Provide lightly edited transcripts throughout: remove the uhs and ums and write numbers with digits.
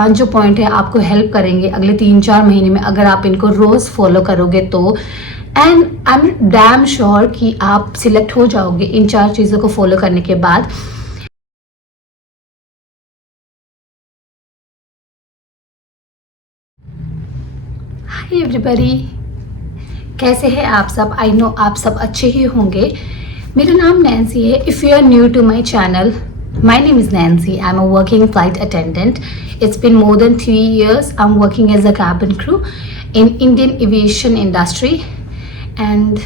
पांच जो पॉइंट है आपको हेल्प करेंगे अगले 3-4 महीने में अगर आप इनको रोज फॉलो करोगे तो, and I am damn sure कि आप सिलेक्ट हो जाओगे इन 4 चीज़ों को फॉलो करने के बाद। हाय एवरीबॉडी, कैसे हैं आप सब? आई नो आप सब अच्छे ही होंगे। मेरा नाम नैन्सी है। If you are new to my channel, my name is Nancy. I'm a working flight attendant. It's been more than 3 years. I'm working as a cabin crew in Indian aviation industry. And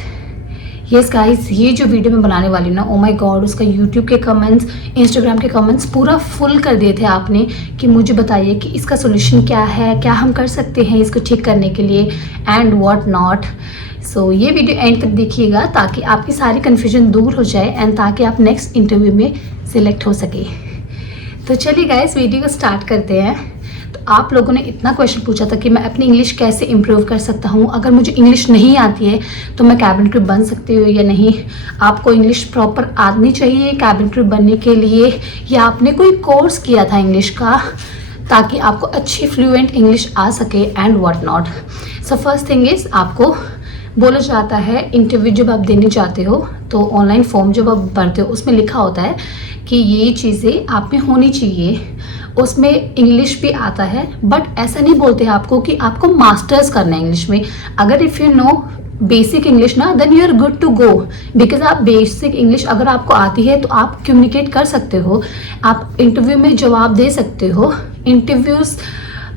yes guys, ये जो video मैं बनाने वाली हूँ ना, oh my God, उसका YouTube के comments, Instagram के कमेंट्स पूरा फुल कर दिए थे आपने कि मुझे बताइए कि इसका सोल्यूशन क्या है, क्या हम कर सकते हैं इसको ठीक करने के लिए एंड व्हाट नॉट। सो ये वीडियो एंड तक देखिएगा ताकि आपकी सारी कन्फ्यूजन दूर हो जाए एंड ताकि आप नेक्स्ट इंटरव्यू में सिलेक्ट हो सके। तो चलिए गाइस, वीडियो को स्टार्ट करते हैं। तो आप लोगों ने इतना क्वेश्चन पूछा था कि मैं अपनी इंग्लिश कैसे इम्प्रूव कर सकता हूँ, अगर मुझे इंग्लिश नहीं आती है तो मैं कैबिन क्रू बन सकती हूँ या नहीं। आपको इंग्लिश प्रॉपर आनी चाहिए कैबिन क्रू बनने के लिए, या आपने कोई कोर्स किया था इंग्लिश का ताकि आपको अच्छी फ्लुएंट इंग्लिश आ सके and what not. So first thing is, आपको बोला जाता है इंटरव्यू जब आप देने जाते हो तो ऑनलाइन फॉर्म जब आप भरते हो उसमें लिखा होता है कि ये चीज़ें आप में होनी चाहिए। उसमें इंग्लिश भी आता है, बट ऐसा नहीं बोलते हैं आपको कि आपको मास्टर्स करना है इंग्लिश में। अगर if you know basic English ना, then you are good to go, because आप बेसिक इंग्लिश अगर आपको आती है तो आप कम्युनिकेट कर सकते हो, आप इंटरव्यू में जवाब दे सकते हो। इंटरव्यूज़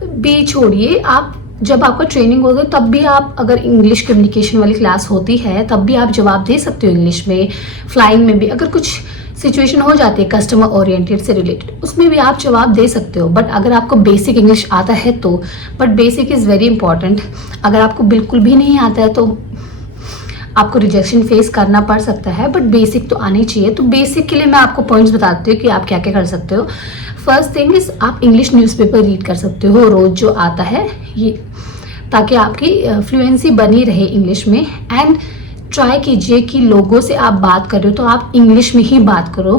भी छोड़िए, आप जब आपका ट्रेनिंग होगा तब भी आप, अगर इंग्लिश कम्युनिकेशन वाली क्लास होती है तब भी आप जवाब दे सकते हो इंग्लिश में। फ्लाइंग में भी अगर कुछ सिचुएशन हो जाती है कस्टमर ओरिएंटेड से रिलेटेड, उसमें भी आप जवाब दे सकते हो। बट अगर आपको बेसिक इंग्लिश आता है तो, but basic is very important. अगर आपको बिल्कुल भी नहीं आता है तो आपको रिजेक्शन फेस करना पड़ सकता है, बट बेसिक तो आनी चाहिए। तो बेसिक के लिए मैं आपको पॉइंट्स बताती हूँ कि आप क्या क्या कर सकते हो। फर्स्ट थिंग इज, आप इंग्लिश न्यूज़पेपर रीड कर सकते हो रोज़ जो आता है ये, ताकि आपकी फ्लुएंसी बनी रहे इंग्लिश में। एंड ट्राई कीजिए कि लोगों से आप बात कर रहे हो तो आप इंग्लिश में ही बात करो,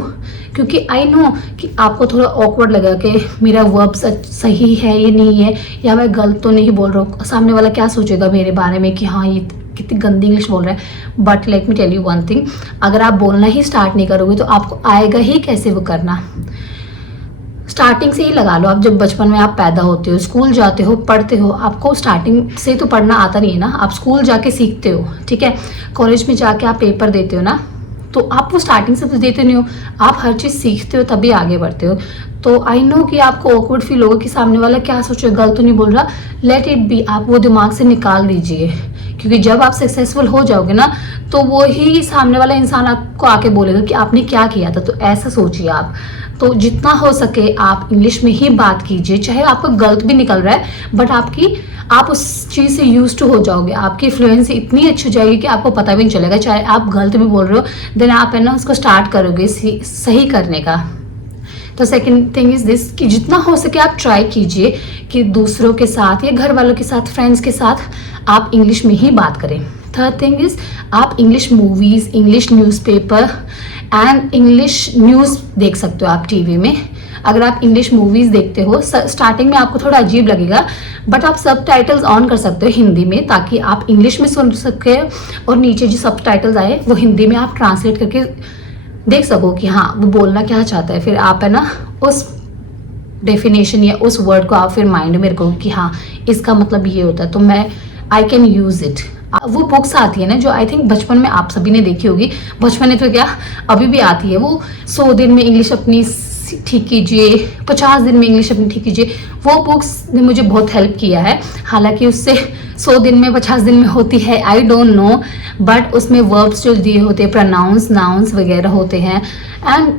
क्योंकि आई नो कि आपको थोड़ा ऑकवर्ड लगा कि मेरा वर्ब सही है ये नहीं है, या मैं गलत तो नहीं बोल रहा हूँ, सामने वाला क्या सोचेगा मेरे बारे में कि हाँ ये कितनी गंदी इंग्लिश बोल रहा है। But let me tell you one thing, अगर आप बोलना ही स्टार्ट नहीं करोगे तो आपको आएगा ही कैसे वो करना। स्टार्टिंग से ही लगा लो, आप जब बचपन में आप पैदा होते हो, स्कूल जाते हो, पढ़ते हो, आपको स्टार्टिंग से तो पढ़ना आता नहीं है ना, आप स्कूल जाके सीखते हो, ठीक है। कॉलेज में जाके आप पेपर देते हो ना, तो आप वो स्टार्टिंग से तो देते नहीं हो, आप हर चीज़ सीखते हो तभी आगे बढ़ते हो। तो आई नो कि आपको ऑकवर्ड फील होगा कि सामने वाला क्या सोचे, गलत तो नहीं बोल रहा, लेट इट बी, आप वो दिमाग से निकाल दीजिए। क्योंकि जब आप सक्सेसफुल हो जाओगे ना तो वो ही सामने वाला इंसान आपको आके बोलेगा कि आपने क्या किया था। तो ऐसा सोचिए आप। तो जितना हो सके आप इंग्लिश में ही बात कीजिए, चाहे आपका गलत भी निकल रहा है बट आप उस चीज़ से यूज टू हो जाओगे, आपकी फ्लुएंसी इतनी अच्छी हो जाएगी कि आपको पता भी नहीं चलेगा। चाहे आप गलत भी बोल रहे हो, देन आप है ना उसको स्टार्ट करोगे सही करने का। तो सेकंड थिंग इज दिस कि जितना हो सके आप ट्राई कीजिए कि दूसरों के साथ या घर वालों के साथ, फ्रेंड्स के साथ आप इंग्लिश में ही बात करें। थर्ड थिंग इज, आप English movies, English newspaper and English news देख सकते हो आप टीवी में। अगर आप इंग्लिश मूवीज़ देखते हो, स्टार्टिंग में आपको थोड़ा अजीब लगेगा, बट आप सबटाइटल्स ऑन कर सकते हो हिंदी में, ताकि आप इंग्लिश में सुन सके और नीचे जो सबटाइटल्स आए वो हिंदी में आप ट्रांसलेट करके देख सको कि हाँ वो बोलना क्या चाहता है। फिर आप है ना उस डेफिनेशन या उस वर्ड को आप फिर माइंड में रखो कि हाँ इसका मतलब ये होता है, तो मैं आई कैन यूज़ इट। वो बुक्स आती है ना जो आई थिंक बचपन में आप सभी ने देखी होगी, बचपन में तो क्या अभी भी आती है, वो 100 दिन में इंग्लिश अपनी ठीक कीजिए, 50 दिन में इंग्लिश अपनी ठीक कीजिए। वो बुक्स ने मुझे बहुत हेल्प किया है। हालांकि उससे 100 दिन में 50 दिन में होती है आई डोंट नो, बट उसमें वर्ब्स जो दिए होते हैं, प्रोनाउंस, नाउंस वगैरह होते हैं, एंड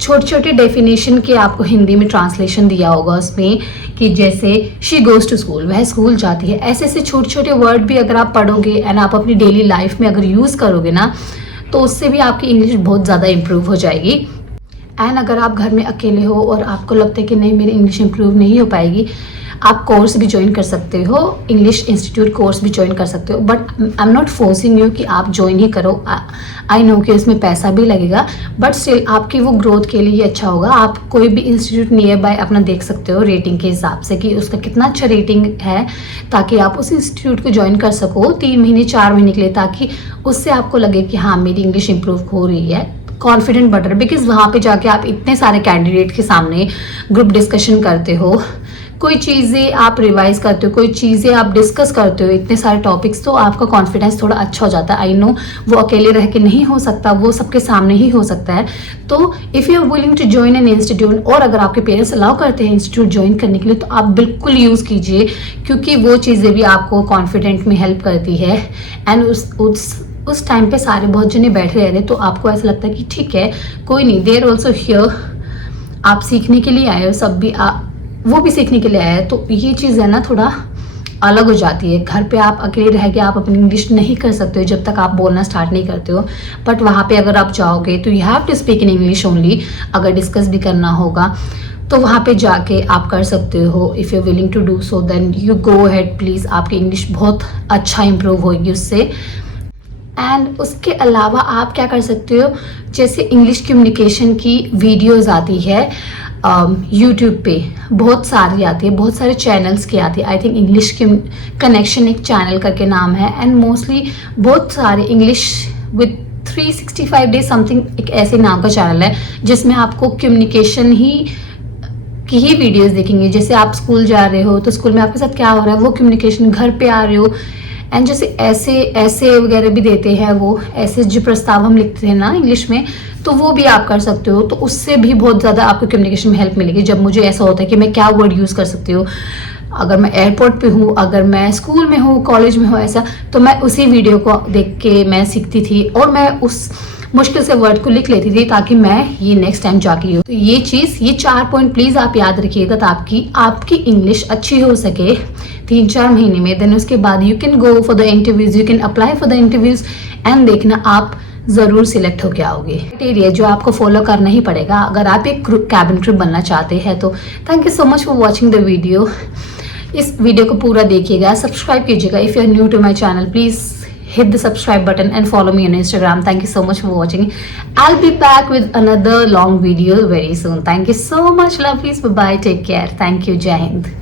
छोटे छोटे डेफिनेशन के आपको हिंदी में ट्रांसलेशन दिया होगा उसमें, कि जैसे शी गोज़ टू स्कूल, वह स्कूल जाती है। ऐसे ऐसे छोटे छोटे वर्ड भी अगर आप पढ़ोगे एंड आप अपनी डेली लाइफ में अगर यूज़ करोगे ना, तो उससे भी आपकी इंग्लिश बहुत ज़्यादा इम्प्रूव हो जाएगी। एंड अगर आप घर में अकेले हो और आपको लगता है कि नहीं मेरी इंग्लिश इम्प्रूव नहीं हो पाएगी, आप कोर्स भी ज्वाइन कर सकते हो, इंग्लिश इंस्टीट्यूट कोर्स भी ज्वाइन कर सकते हो, but I am not forcing you कि आप ज्वाइन ही करो। आई नो कि इसमें पैसा भी लगेगा, बट स्टिल आपकी वो ग्रोथ के लिए अच्छा होगा। आप कोई भी इंस्टीट्यूट नियर बाय अपना देख सकते हो रेटिंग के हिसाब से कि उसका कितना अच्छा रेटिंग है, ताकि आप उस इंस्टीट्यूट को ज्वाइन कर सको 3 महीने 4 महीने के लिए, ताकि उससे आपको लगे कि हाँ मेरी इंग्लिश इंप्रूव हो रही है, कॉन्फिडेंट बढ़ रहा है। बिकॉज वहाँ पे जाके आप इतने सारे कैंडिडेट के सामने ग्रुप डिस्कशन करते हो, कोई चीज़ें आप रिवाइज करते हो, कोई चीज़ें आप डिस्कस करते हो, इतने सारे टॉपिक्स, तो आपका कॉन्फिडेंस थोड़ा अच्छा हो जाता है। आई नो वो अकेले रह के नहीं हो सकता, वो सबके सामने ही हो सकता है। तो if you are willing to join an institute, और अगर आपके पेरेंट्स अलाउ करते हैं इंस्टीट्यूट ज्वाइन करने के लिए, तो आप बिल्कुल यूज़ कीजिए, क्योंकि वो चीज़ें भी आपको कॉन्फिडेंट में हेल्प करती है। एंड उस टाइम पे सारे बहुत जने बैठे रह रहे, तो आपको ऐसा लगता है कि ठीक है कोई नहीं, देयर ऑल्सो हियर, आप सीखने के लिए आए हो, सब भी वो भी सीखने के लिए आया है। तो ये चीज़ है ना थोड़ा अलग हो जाती है। घर पे आप अकेले रह के आप अपनी इंग्लिश नहीं कर सकते हो जब तक आप बोलना स्टार्ट नहीं करते हो, बट वहाँ पे अगर आप जाओगे तो you have to speak in English only. अगर डिस्कस भी करना होगा तो वहाँ पे जाके आप कर सकते हो। If you willing to do so then you go ahead please, आपकी इंग्लिश बहुत अच्छा इंप्रूव होगी उससे। एंड उसके अलावा आप क्या कर सकते हो, जैसे इंग्लिश कम्युनिकेशन की वीडियोज़ आती है यूट्यूब पे, बहुत सारी आती है, बहुत सारे चैनल्स की आती है। आई थिंक इंग्लिश कनेक्शन एक चैनल करके नाम है, एंड मोस्टली बहुत सारे इंग्लिश विद 365 डेज समथिंग एक ऐसे नाम का चैनल है, जिसमें आपको कम्युनिकेशन की ही वीडियोस देखेंगे। जैसे आप स्कूल जा रहे हो तो स्कूल में आपके साथ क्या हो रहा है वो कम्युनिकेशन, घर पे आ रहे हो, एंड जैसे ऐसे वगैरह भी देते हैं, वो ऐसे जो प्रस्ताव हम लिखते हैं ना इंग्लिश में, तो वो भी आप कर सकते हो। तो उससे भी बहुत ज़्यादा आपको कम्युनिकेशन में हेल्प मिलेगी। जब मुझे ऐसा होता है कि मैं क्या वर्ड यूज़ कर सकती हूँ, अगर मैं एयरपोर्ट पे हूँ, अगर मैं स्कूल में हूँ, कॉलेज में हूँ, ऐसा, तो मैं उसी वीडियो को देख के मैं सीखती थी, और मैं उस मुश्किल से वर्ड को लिख लेती थी, ताकि मैं ये नेक्स्ट टाइम जाके हो। तो ये 4 पॉइंट प्लीज़ आप याद रखिएगा, ताकि आपकी इंग्लिश अच्छी हो सके 3-4 महीने में। देन उसके बाद you can go for the interviews, you can apply for the interviews, and देखना आप ज़रूर सिलेक्ट होके आओगे। क्राइटेरिया जो आपको फॉलो करना ही पड़ेगा अगर आप एक कैबिन क्रू बनना चाहते हैं। तो thank you so much for watching the video. इस वीडियो को पूरा देखिएगा, सब्सक्राइब कीजिएगा। If you are new to my channel, please hit the subscribe button and follow me on Instagram. Thank you so much for watching. I'll be back with another long video very soon. Thank you so much, lovelies. Bye bye, take care. Thank you. Jai Hind.